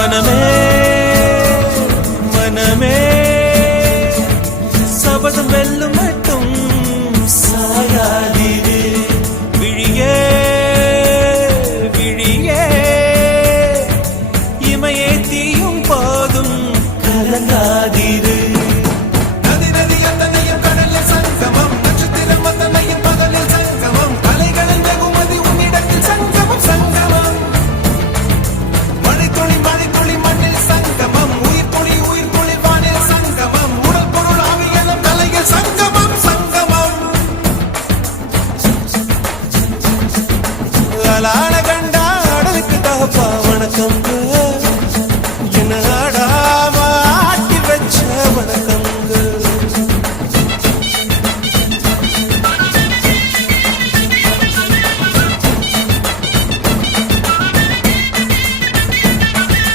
மனமே மனமே சபதம் வெல்லும் மட்டும் சாயாதீரு விழியே விழியே இமையே தீயும் போதும் கலங்காதீரு